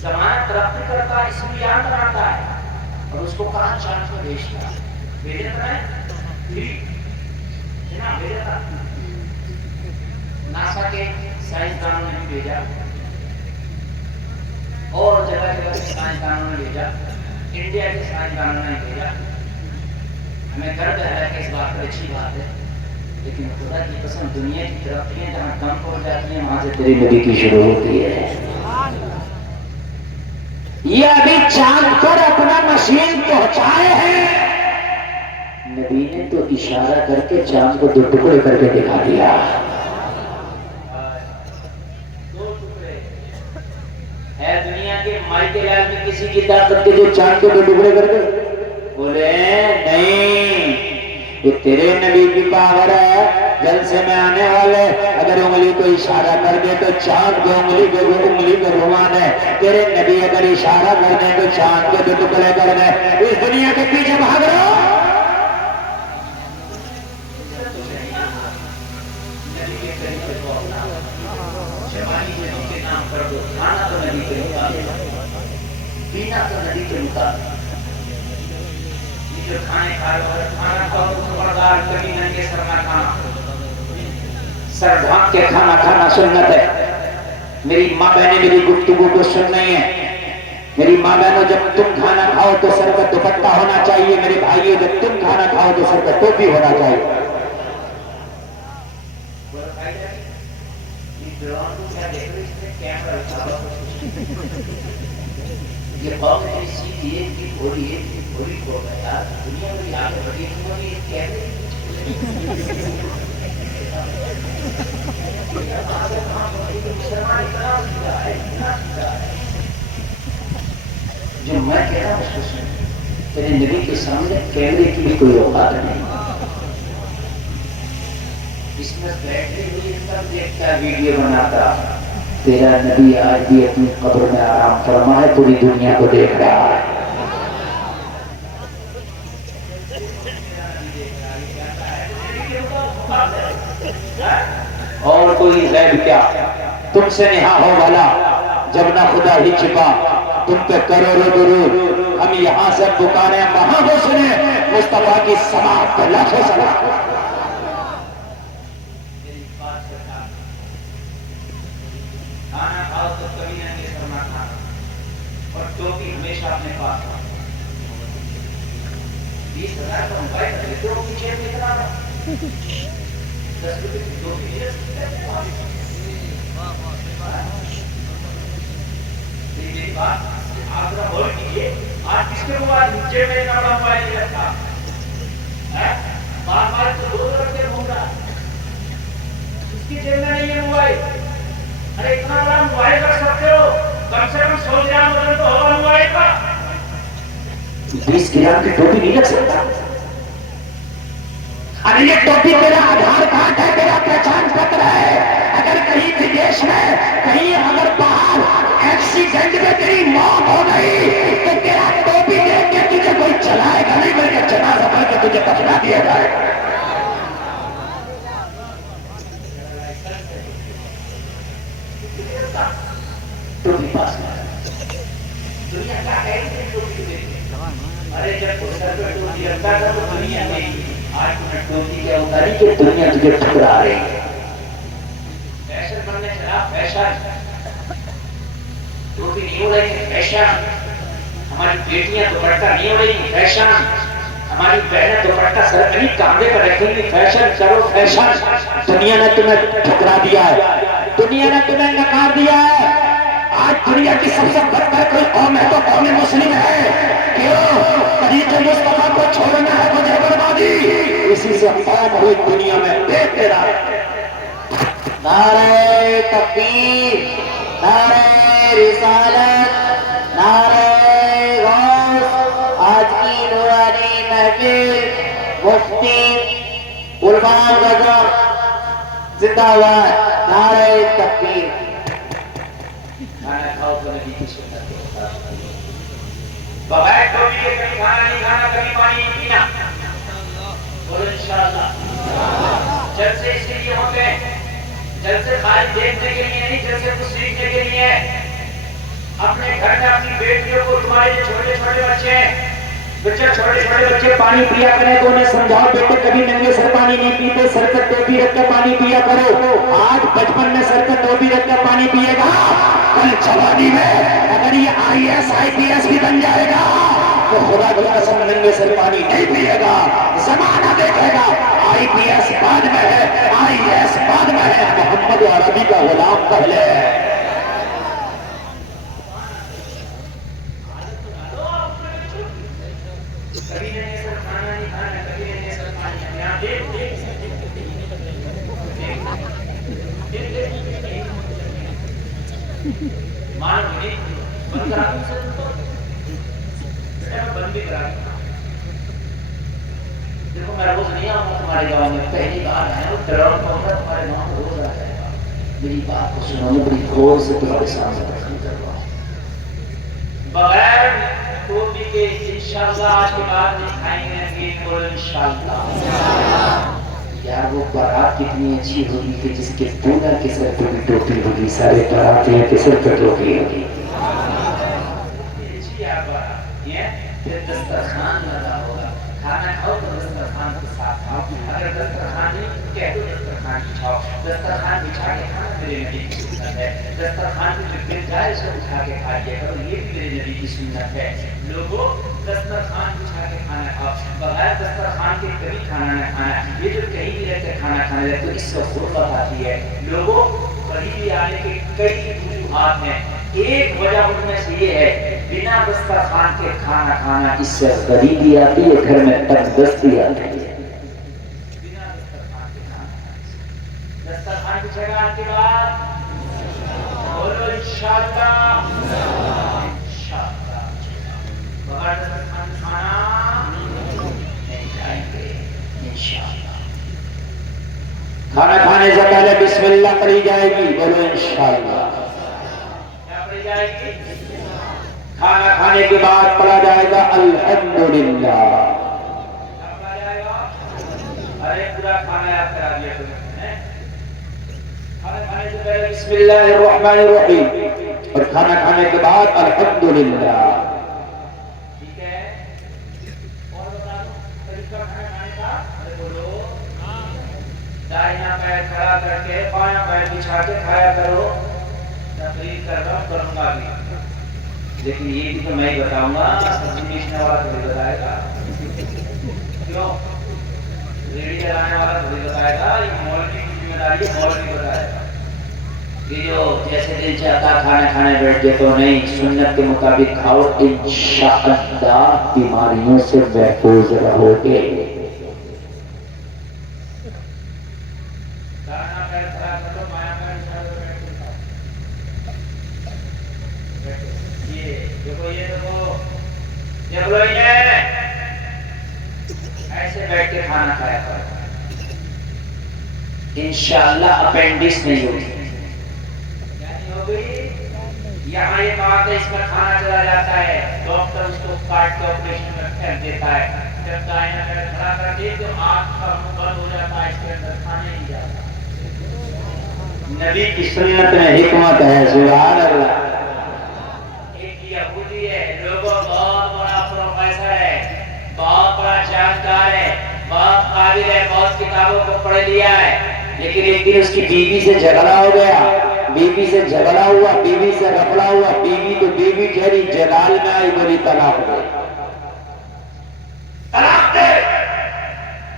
زمانہ ترقی کرتا ہے، اسم جان بناتا ہے، اور اس کو کہاں چاند کو بھیجتا بھیجتا ہے بھیجا تھا ناسا کے سائنسدانوں نے بھیجا اور جگہ جگہ کے سائنسدانوں نے بھیجا انڈیا کے سائنسدانوں نے بھیجا ہمیں گرو ہے کہ اس بات پر اچھی بات ہے لیکن خدا کی قسم دنیا کی ترقیاں جہاں کم ہو جاتی ہیں وہاں سے تیری نبی کی شروع ہوتی ہے یہ ابھی چاند پر اپنا مشین پہنچائے ہیں نبی نے تو اشارہ کر کے چاند کو 2 ٹکڑے کر کے دکھا دیا 2 ٹکڑے ہے دنیا کے مائیکل میں کسی کی طاقت کے جو چاند کو 2 ٹکڑے کر کے بولے نہیں یہ تیرے نبی کی پاور ہے جلسے میں آنے والے اگر انگلی کو اشارہ کر دے تو چاند کو انگلی پہ گھما دے تیرے نبی اگر اشارہ کر دے تو چاند کو 2 ٹکڑے کر دے اس دنیا کے پیچھے بھاگ رہو کھانا تو نبی کے مطابق پینا تو نبی کے مطابق یہ جو کھانے کھانا کھاؤ خبردار کبھی ننگے سر نہ کھانا سر ڈھانپ کے کھانا کھانا سنت ہے میری ماں بہنیں میری گفتگو کو سن رہی ہیں میری ماں بہنوں جب تم کھانا کھاؤ تو سر کا دوپٹہ ہونا چاہیے میرے بھائیوں جب تم کھانا کھاؤ تو سر کا ٹوپی ہونا چاہیے یہ قوم ایسی ایک کی بولی کو گیا دنیا میں آگے بڑھی جو میں کہہ رہا ہوں اس کو سن تیرے نبی کے سامنے کیمرے کی بھی کوئی اوقات نہیں اس میں بیٹھے ہوئے سب دیکھتا ویڈیو بناتا تیرا نبی آج بھی اپنی قبر میں آرام فرما ہے پوری دنیا کو دیکھ رہا ہے اور کوئی غیب کیا تم سے نہا ہو والا جب نہ خدا ہی چھپا تم پہ کروڑوں درود ہم یہاں سے پکارے وہاں ہو سنے مصطفیٰ کی سماعت پہ لاکھوں سلام کھانا کھاؤ تو کبھی ننگے سر نہ کھانا اور ٹوپی ہمیشہ اپنے پاس رکھو 20,000 کا موبائل خریدتے ہو پیچھے کتنا 10 روپے کی ٹوپی لے سکتے میری بات آپ ذرا غور کیجیے آج کس کے موبائل نیچے میں اتنا بڑا موبائل نہیں رکھا بار بار تو 2 رکھ کے گھوم رہا اس کی جیب میں نہیں ہے موبائل ارے اتنا بڑا موبائل رکھ سکتے ہو کم سے کم 100 گرام وزن تو ہوگا موبائل کا 20 گرام کی ٹوپی نہیں رکھ سکتا ارے یہ ٹوپی تیرا آدھار کارڈ ہے تیرا پہچان پتر ہے اگر کہیں ودیش میں کہیں اگر باہر ایکسیڈنٹ میں تیری موت ہو گئی تو تیرا ٹوپی دیکھ کے تجھے کوئی چلائے گا نہیں بلکہ جنازہ پڑھ کے تجھے دفنا دیا جائے گا ٹوپی پاس دنیا کا ہے ٹوپی دیکھے ارے جب کو سر پر ٹوپی رکھتا تھا تو دنیا میں آج میں ٹوپی کیا اتاری کہ دنیا تجھے ٹھکرا رہی ہے فیشن بننے چلا فیشن ٹوپی نہیں ہو رہی فیشن ہماری بیٹیاں دوپٹہ نہیں ہو رہی فیشن ہماری بہنیں دوپٹہ سر نہیں کاندھے پر رکھیں گی فیشن کرو فیشن دنیا نے تمہیں ٹھکرا دیا ہے دنیا نے تمہیں نکار دیا ہے آج دنیا کی سب سے بدتر کوئی قوم ہے تو قوم مسلم ہے کیوں طریق مصطفیٰ کو چھوڑنا ہے مجھے بربادی اسی سے قوم ہوئی دنیا میں دیکھتے رہے نعرہ تکبیر نعرہ رسالت نعرہ غوث آج کی نورانی محفل مفتی قربان رضا زندہ باد نعرہ تکبیر کھانا کھاؤ تو نبی کی سنت بغیر ٹوپی کے کبھی کھانا نہیں کھانا کبھی پانی نہیں پینا بولو انشاءاللہ جلسے اس لیے ہوتے ہیں جلسے خالی دیکھنے کے لیے نہیں جلسے کچھ سیکھنے کے لیے اپنے گھر میں اپنی بیٹیوں کو تمہارے جو چھوٹے چھوٹے بچے ہیں بچے چھوٹے چھوٹے بچے پانی پیا کریں تو انہیں سمجھاؤ بیٹے کبھی ننگے سر پانی نہیں پیتے، سر پر ٹوپی رکھ کے پانی پیا کرو. آج بچپن میں سر پر ٹوپی رکھ کے پانی پیے گا، کل جوانی میں اگر یہ IAS IPS بھی بن جائے گا تو خدا کی قسم ننگے سر پانی نہیں پیے گا. زمانہ دیکھے گا IPS بعد میں ہے، IAS بعد میں ہے، محمد عربی کا غلام پہلے ہے. دیکھو میں روز نہیں آؤں گا تمہارے گاؤں میں، پہلی بار ہے تمہارے گاؤں میں روز آ جائے گا. میری بات کو سنو، میں بڑی غور سے تمہارے سامنے بیان کر رہا ہوں. بغیر ٹوپی کے انشاءاللہ آج کے بعد نہیں کھائیں گے، بولو انشاءاللہ. یار وہ بارات کتنی اچھی ہوگی کہ جس کے دولہا کے سر پہ بھی ٹوپی ہوگی، سارے باراتیوں کے سر پہ ٹوپی ہوگی. پھر دسترخوان لگا ہوگا، کھانا کھاؤ تو دسترخوان کے ساتھ کھاؤ، اگر دسترخوان نہیں تو کہہ دو دسترخوان بچھاؤ. دسترخوان بچھا کے کھانا میرے نبی کی سنت ہے. دسترخوان پہ جو گر جائے اس کو اٹھا کے کھا لیا کرو، یہ بھی میرے نبی کی سنت ہے. لوگوں دسترخوان بچھا کے کھانا کھاؤ، بغیر دسترخوان کے کبھی کھانا نہ کھانا. یہ جو کہیں بھی رہ کے کھانا کھانے لگے تو اس سے غربت آتی ہے. لوگوں کہیں بھی آنے کے کئی وجوہات ہیں، ایک وجہ ان میں سے یہ ہے بنا دسترخوان کے کھانا کھانا، اس سے غریبی آتی ہے، گھر میں تنگدستی آتی ہے. بنا دسترخوان کے کھانا کھانا، دسترخوان کی جگہ کے بعد بولو انشاءاللہ. انشاءاللہ بغیر دسترخوان کے کھانا نہیں کھائیں گے انشاءاللہ. کھانا کھانے سے پہلے بسم اللہ پڑھی جائے گی، بولو انشاءاللہ. کیا پڑھی جائے گی؟ کھانا کھانے کے بعد پڑھا جائے گا الحمدللہ. کیا پڑھا جائے گا؟ ارے پورا کھانا یاد کرا دیا تمہیں. کھانا کھانے سے پہلے بسم اللہ الرحمن الرحیم اور کھانا کھانے کے بعد الحمدللہ. ٹھیک ہے؟ اور بتا دو طریقہ کھانا کھانے کا. ارے بولو. دائیں پیر کھڑا کر کے بایاں پیر بچھا کے کھایا کرو. تقریر کر رہا ہوں، کروں گا بھی، لیکن یہ بھی تو میں ہی بتاؤں گا، سبزی بیچنے والا تھوڑی بتائے گا. کیوں؟ ریڑھی چلانے والا تھوڑی بتائے گا. یہ مولوی کی ذمہ داری ہے، مولوی بتائے گا. یہ جو جیسے دل چاہتا کھانا کھانے بیٹھ گئے تو نہیں، سنت کے مطابق کھاؤ، انشاءاللہ بیماریوں سے محفوظ رہو گے. ایسے بیٹھ کے کھانا کھایا کرو، انشاءاللہ اپینڈکس نہیں ہوگی. یعنی ہو گئی یہاں یہ بات ہے، اس میں کھانا چلا جاتا ہے، ڈاکٹر اس کو کاٹ کے آپریشن میں پھینک دیتا ہے. جب دائیں پیر کھڑا کر دے تو آنکھ کا منہ بند ہو جاتا ہے، اس کے اندر کھانے نہیں جاتا. نبی کی سنت میں حکمت ہے، سبحان اللہ. ایک یہودی ہے، لوگوں بہت بڑا پروفیسر ہے، بہت بڑا جانکار ہے، بہت قابل ہے، بہت کتابوں کو پڑھ لیا ہے، لیکن ایک دن اس کی بیوی سے جھگڑا ہو گیا. بیوی سے جھگڑا ہوا، بیوی سے رفڑا ہوا. بیوی تو بیوی ٹھہری، جلال میں آئی، بولی طلاق دے. طلاق دے.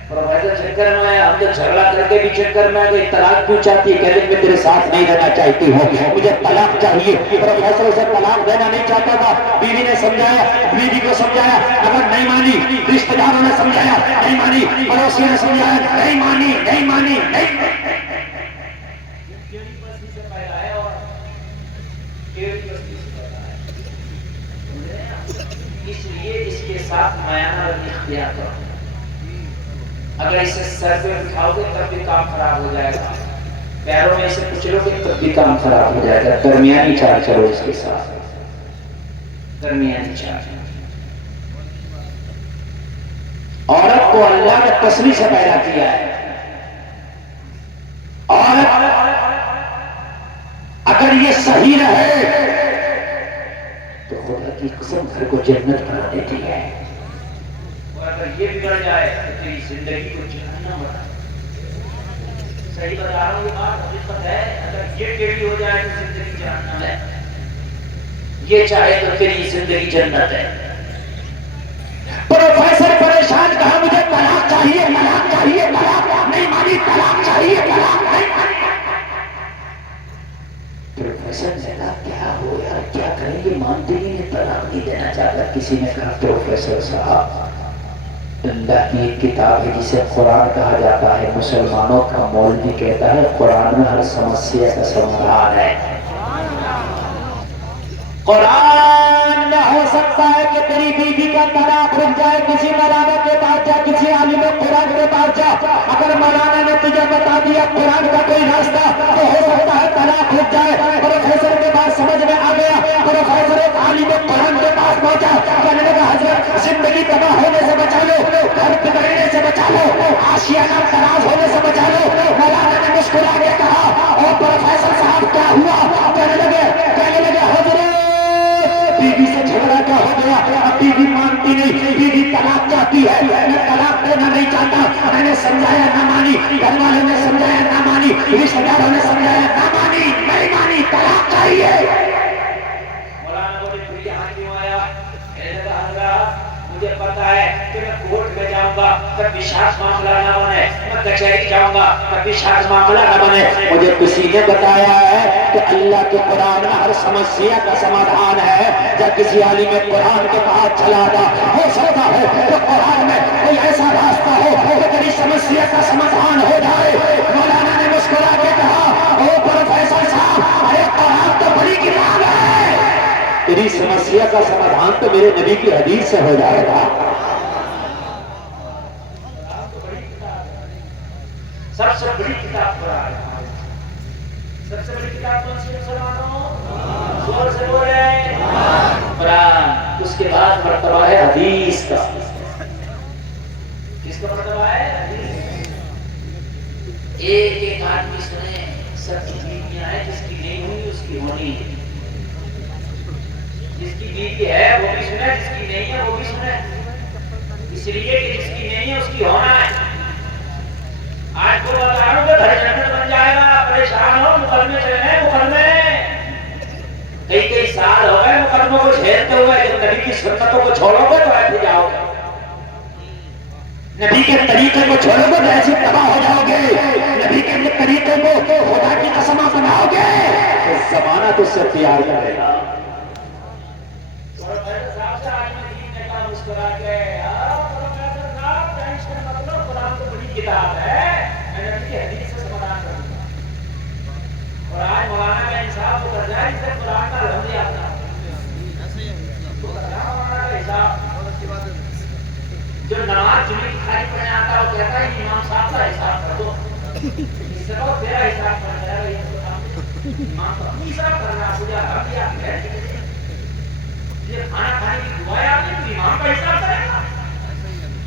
پروفیسر چکر میں آیا، ہم تو جھگڑا کر کے بھی چکر میں آ گئی، طلاق کیوں چاہتی ہے؟ کہتے میں تیرے ساتھ نہیں رہنا چاہتی ہوں، مجھے طلاق چاہیے. پروفیسر اسے طلاق دینا نہیں چاہتا تھا. بیوی نے سمجھایا، بیوی کو سمجھایا، اگر نہیں مانی، رشتہ داروں نے سمجھایا نہیں مانی، پڑوسیوں نے سمجھایا نہیں مانی، نہیں مانی، نہیں. اس لیے اس کے ساتھ میانہ روی اختیار کرو. اگر اسے سر پہ اٹھاؤ گے تب بھی کام خراب ہو جائے گا، پیروں میں اسے کچلو گے تب بھی کام خراب ہو جائے گا. درمیانی چال چلو اس کے ساتھ، درمیانی چال. عورت کو اللہ نے تسلی سے پیدا کیا ہے. عورت اگر یہ صحیح رہے تو خدا کی قسم گھر کو جنت بنا دیتی ہے. اگر یہ بگڑ جائے تو تیری زندگی کو جہنم بنا۔ صحیح بتا رہا ہوں، یہ بات حقیقت ہے۔ اگر یہ ٹیڑھی ہو جائے تو زندگی جہنم ہے، یہ چاہے تو تیری زندگی جنت ہے۔ پروفیسر پریشان کہا مجھے طلاق چاہیے، طلاق چاہیے، طلاق نہیں مانی، طلاق چاہیے، طلاق نہیں مانی۔ پروفیسر نے کہا کیا ہو یار، کیا کریں گے، مانتے ہی نہیں، طلاق نہیں دینا چاہتا۔ کسی نے کہا پروفیسر صاحب اللہ کی ایک کتاب ہے جسے قرآن کہا جاتا ہے، مسلمانوں کا مولوی کہتا ہے قرآن میں ہر سمسیا کا سمادھان ہے۔ قرآن میں ہو سکتا ہے کہ تیری بیوی کا طلاق رک جائے، کسی مولانا کے پاس جا، کسی عالم قرآن کے پاس جا، اگر مولانا نے تجھے بتا دیا قرآن کا کوئی راستہ تو ہو سکتا ہے طلاق رک جائے۔ پروفیسر کے پاس سمجھ میں آ گیا، پروفیسر ایک عالم قرآن کے پاس پہنچا، کہنے لگا حضرت زندگی تباہ ہونے سے بچا لو، گھر بگڑنے سے بچا لو، آشیانہ تناز ہونے سے بچا لو۔ مولانا نے مسکرا کے کہا اور پروفیسر صاحب کیا ہوا؟ کہنے لگے حضرت بیوی سے جھگڑا کیا ہو گیا؟ اب بیوی مانتی نہیں، بیوی طلاق چاہتی ہے، میں طلاق دینا نہیں چاہتا، میں نے سمجھایا نہ مانی، گھر والوں نے سمجھایا نہ مانی، رشتہ داروں نے سمجھایا نہ مانی، نہیں مانی، طلاق چاہیے۔ مولانا بولے پھر یہاں کیوں آیا؟ مجھے پتا ہے کہ میں کورٹ میں جاؤں گا کبھی شاخ معاملہ نہ بنے، میں کچہری جاؤں گا کبھی شاخ معاملہ نہ بنے۔ مجھے کسی نے بتایا ہے کہ اللہ کے قرآن میں ہر سمسیا کا سمادھان ہے۔ جب کسی عالم قرآن کے پاس چلا جا، ہو سکتا ہے کہ قرآن میں کوئی ایسا راستہ ہو کہ تیری سمسیا کا سمادھان ہو جائے۔ مولانا نے مسکرا کے کہا او پروفیسر صاحب، ارے قرآن تو بڑی کتاب ہے، تیری سمسیا کا سمادھان تو میرے نبی کی حدیث سے ہو جائے گا۔ سب سے بڑی کتاب قرآن ہے۔ سب سے بڑی کتاب کون سی ہے مسلمانوں؟ زور سے بولے قرآن۔ اس کے بعد مرتبہ ہے حدیث کا۔ کس کا مرتبہ ہے؟ حدیث۔ ایک ایک آدمی سنے، سب کی بیویاں ہیں، جس کی نہیں ہوئی اس کی ہونی ہے، جس کی بیوی ہے وہ بھی سنے، جس کی نہیں ہے وہ بھی سنے، اس لیے کہ جس کی نہیں ہے اس کی ہونا ہے۔ آج کو بتا رہا ہوں کہ گھر جنت بن جائے گا، پریشان ہو مقدمے چلے ہیں، مقدمے کئی سال ہو گئے مقدموں کو جھیلتے ہوئے، جب نبی کی سنتوں کو چھوڑو گے تو ایسے جاؤ گے، نبی کے طریقے کو چھوڑو گے تو ایسے تباہ ہو جاؤ گے، نبی کے طریقے کو خدا کی قسم بناؤ گے تو زمانہ تجھ سے پیار کرے گا۔ کتاب ہے، میں نے اپنی حدیث سے سمادھان کر دیا۔ اور آج مولانا کا انصاف اتر جائے جسے قرآن کا لفظ آتا ہے، مولانا کا حساب جو نماز جمعے کی خالی پڑھنے آتا ہے وہ کہتا ہے امام صاحب کا حساب کر دو، اس سے بہت تیرا حساب کر جائے گا، امام کا اپنی حساب کرنا، پوجا کر دیا ہے، یہ کھانا کھانے کی دعائیں آتی ہیں تو امام کا حساب کرے گا۔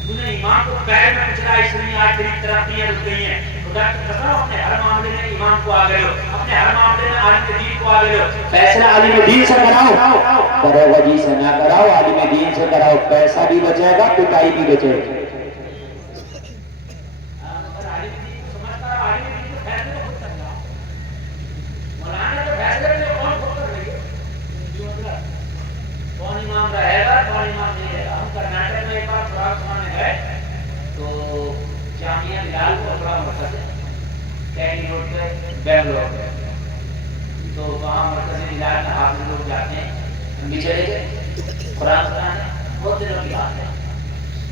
انہیں امام کو پیر میں کچھ رہا، اس لیے آج تیری ترقیاں رک گئی ہیں، خدا کی قسم اپنے ہر معاملے میں امام کو آگے لو، اپنے ہر معاملے میں عالم دین کو آگے لو۔ فیصلہ عالم دین سے کراؤ، کرو وجی سے نہ کراؤ، عالم دین سے کراؤ، پیسہ بھی بچے گا، پٹائی بھی بچے گی۔ مولانا جو فیصلے میں کون خود کر رہی ہے، کون امام رہے گا کون امام نہیں رہے گا۔ ہم کرناٹک میں ایک بار فراغ خانے گئے تو جامعہ بلال کو بڑا مرکز ہے کینی روڈ پہ بنگلور میں، تو وہاں مرکز بلال میں حافظ لوگ جاتے ہیں، ہم بھی چلے گئے قرآن پڑھانے، بہت دنوں کی بات ہے،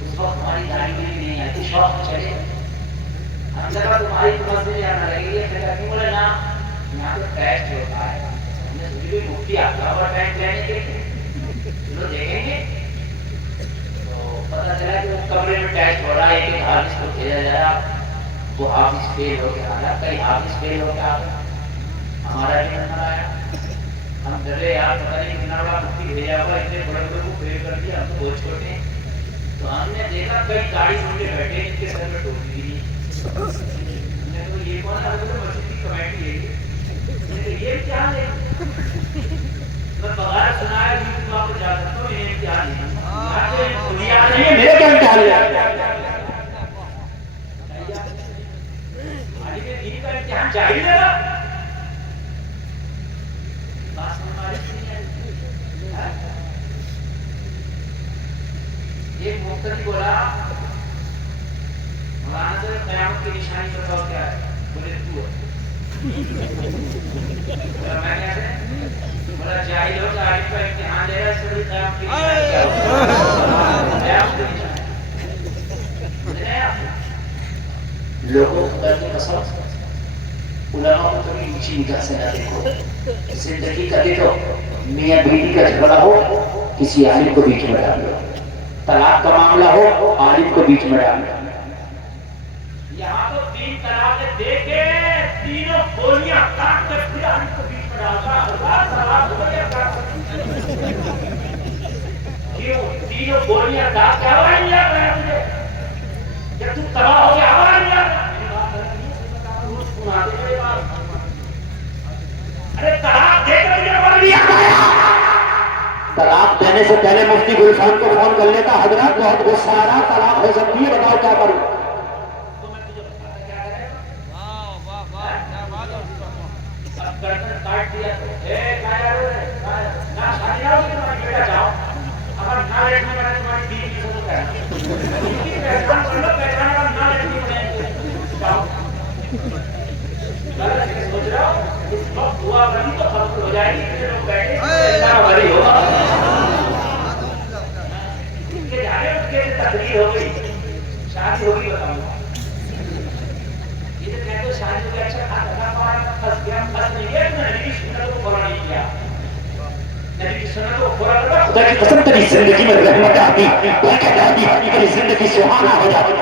اس وقت ہماری داڑھی بھی نہیں آئی تھی، شوق میں چلے ہم نے کہا تمہاری تو مسجد جانا لگے گی، کیوں بولے نا یہاں تو ٹیسٹ ہوتا ہے، ہم نے سوچی کوئی مفتی آتا اور ٹیسٹ لینے کے چلو دیکھیں گے، تو پتا چلا کہ وہ کمرے میں ٹیسٹ ہو رہا ہے، ایک حافظ کو بھیجا جا رہا، وہ حافظ فیل ہو گیا، آیا کئی حافظ فیل ہو گیا، ہمارا بھی نمبر آیا، ہم ڈرے یار پتہ نہیں کتنا بڑا مفتی بھیجا ہوا، اتنے بڑے بڑے کو فیل کر دیا، ہم تو بہت چھوٹے ہیں، تو ہم نے دیکھا کئی داڑھی سن کے بیٹھے ان کے سر میں ٹوپی نہیں، ہم نے تو یہ کون ہے، مسجد کی کمیٹی ہے، یہ کیا ہے، میں بغیر سنایا بھی آپ کو جا سکتا ہوں، یہ امتحان نہیں، میرے کیا امتحان ہے، بولا مولانا سے قیامت کی نشانی بتاؤ کیا ہے؟ بولے تو ہے۔ بولا میں کیسے؟ بولا جاہل ہو عالم کا امتحان دے رہا ہے، اس سے قیامت کی نشانی کیا ہوگا؟ قیامت کی نشانی لوگوں کو کرنے کا سب علماء کو کبھی اونچی نگاہ سے نہ دیکھو۔ زندگی کا دیکھو، میاں بیوی کا جھگڑا ہو کسی عالم کو بیچ میں ڈال دو، طلاق کا معاملہ ہو عالم کو بیچ میں ڈال دو۔ یہاں تو 3 طلاق دے کے تینوں گولیاں کاٹ کر پھر عالم کو بیچ میں ڈالتا ہے۔ طلاق ہو گیا کاٹ کیوں؟ تینوں گولیاں کاٹ کے آواز نہیں آ رہا ہے مجھے، جب تو تباہ ہو گیا آواز نہیں آ رہا ہے۔ ارے طلاق دے کر مجھے آواز نہیں آ رہا ہے۔ طلاق دینے سے پہلے مفتی گلشان کو فون کر لیتا، حضرت بہت غصہ آ رہا، طلاق ہو سکتی ہے، بتاؤ کیا کروں؟ اب گردن کاٹ دیا تو نہ شادی نہ ہوگی تمہاری بیٹا جاؤ، اگر نہ لیٹنے میں تمہاری بیوی کی سوچو کہنا پہچان کر لو، پہچان کر نہ لیٹنی پڑیں گے جاؤ۔ غلط سوچ رہا ہو، اس وقت دعا کرنی تو قبول ہو جائے گی، اتنے لوگ بیٹھے اللہ بھری ہوگا کہ جانے اس کے تقریر ہو گئی، شادی ہوگی بتاؤں یہ تو کہتے ہو شادی ہو گیا، اچھا اللہ پاک پھنس گیا، پھنس نہیں گیا، تو نبی کی سنت کو فالو نہیں کیا، نبی کی سنت کو فالو کرتا خدا کی قسم تیری زندگی میں رحمت آتی، برکت آتی، تیری زندگی سہانا ہو جاتی۔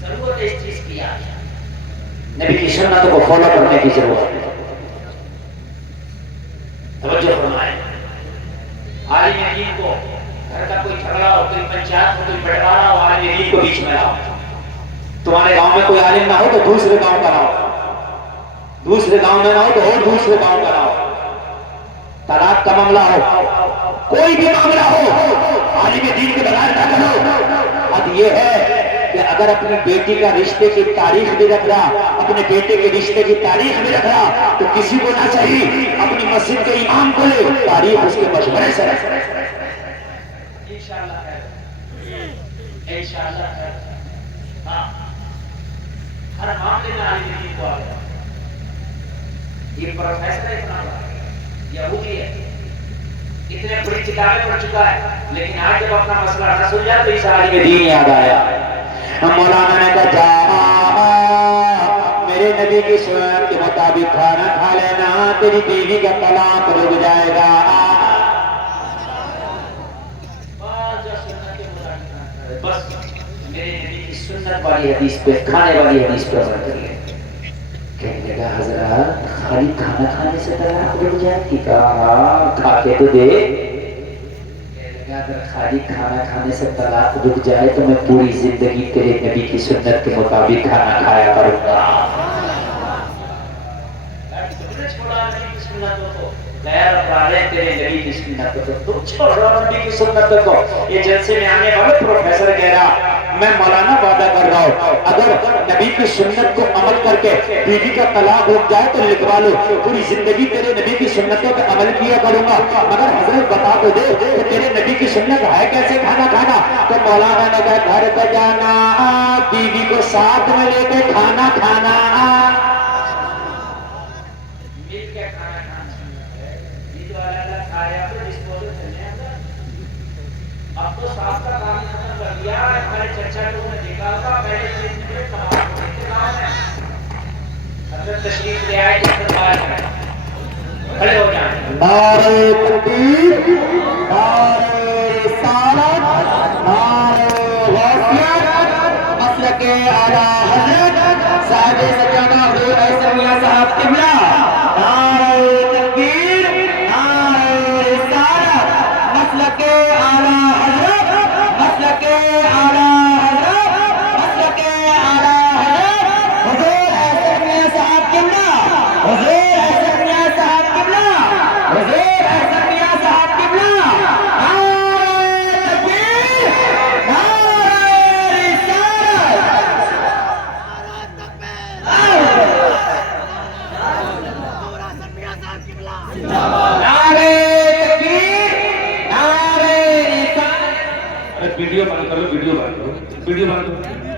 ضرورت اس چیز کی ہے، نبی کی سنتوں کو فالو کرنے کی ضرورت ہے۔ توجہ فرمائیں، عالم دین کو گھر کا کوئی جھگڑا ہو، کوئی پنچایت ہو، کوئی بٹوارا ہو، عالم دین کو بیچ میں لاؤ۔ تمہارے گاؤں میں کوئی عالم نہ ہو تو دوسرے گاؤں کا لاؤ، دوسرے گاؤں میں نہ ہو تو اور دوسرے گاؤں کا لاؤ۔ طلاق کا معاملہ ہو، کوئی بھی معاملہ ہو، عالم دین کے بغیر نہ کرو۔ اب یہ ہے کہ اگر اپنی بیٹی کا رشتے کی تاریخ بھی رکھ رہا، اپنے بیٹے کے رشتے کی تاریخ بھی رکھ رہا، تو کسی کو نہ صحیح اپنی مسجد کے امام کو لے، تاریخ اس کے مشورے سے رکھ۔ انشاءاللہ خیر، انشاءاللہ خیر۔ ہاں، ہر معاملے میں عالم دین کو آ گیا۔ یہ پروفیسر اتنا بڑا یہودی ہے، اتنے بڑی کتابیں پڑھ چکا ہے، لیکن آج جب اپنا مسئلہ نہ سلجھا تو اس عالم دین یاد آیا۔ مولانا نے کہا جا میرے نبی کی سنت کے مطابق کھانا کھا لینا، تیری بیوی کا طلاق رک جائے گا۔ بس میرے نبی کی سنت والی حدیث پہ، کھانے والی حدیث پہ عمل کر لیں۔ کہنے لگا حضرات خالی کھانا کھانے سے طلاق رک جائے گی؟ کہا کھا کے تو دے۔ اگر خالی کھانا کھانے سے طلاق رک جائے تو میں پوری زندگی تیرے نبی کی سنت کے مطابق کھانا کھایا کروں گا۔ غیر اپرادے تیرے نبی کی سنت کو تم چھوڑو، نبی کی سنت کو۔ یہ جلسے میں آنے والے پروفیسر کہہ رہا، میں مولانا وعدہ کر رہا ہوں اگر نبی کی سنت کو عمل کر کے بیوی کا طلاق رک جائے تو لکھوا لو، پوری زندگی تیرے نبی کی سنتوں پہ عمل کیا کروں گا۔ مگر حضرت بتا تو دے کہ تیرے نبی کی سنت ہے کیسے کھانا کھانا؟ تو مولانا نے کہا گھر پہ جانا، بیوی کو ساتھ میں لے کے کھانا کھانا، مل کے کھانا کھانا۔ بیوی والا کھایا تو ڈسپوزل کرنے اندر، اب تو صاحب کا کام ختم کر دیا۔ ہمارے چچا لوگوں نے دیکھا ہوگا پہلے چیز میں تمام کام ہے، حضرت تشریف لے آئے جس دربار میں کھڑے ہو جائیں، نعرہ تکبیر، نعرہ رسالت، نعرہ غوثیت، مسلک اعلیٰ حضرت صاحب سجانہ حضور احسن میاں صاحب قبلہ، نعرہ تکبیر، نعرہ رسالت، مسلک اعلیٰ حضرت، مسلک اعلیٰ حضرت، مسلک اعلیٰ حضرت حضور احسن میاں صاحب قبلہ، حضور احسن میاں صاحب قبلہ، حضور احسن میاں صاحب قبلہ، نعرہ تکبیر، نعرہ رسالت، نعرے تکبیر، نعرے رسالت۔ ارے ویڈیو بند کرو، ویڈیو بند کرو، ویڈیو بند کرو۔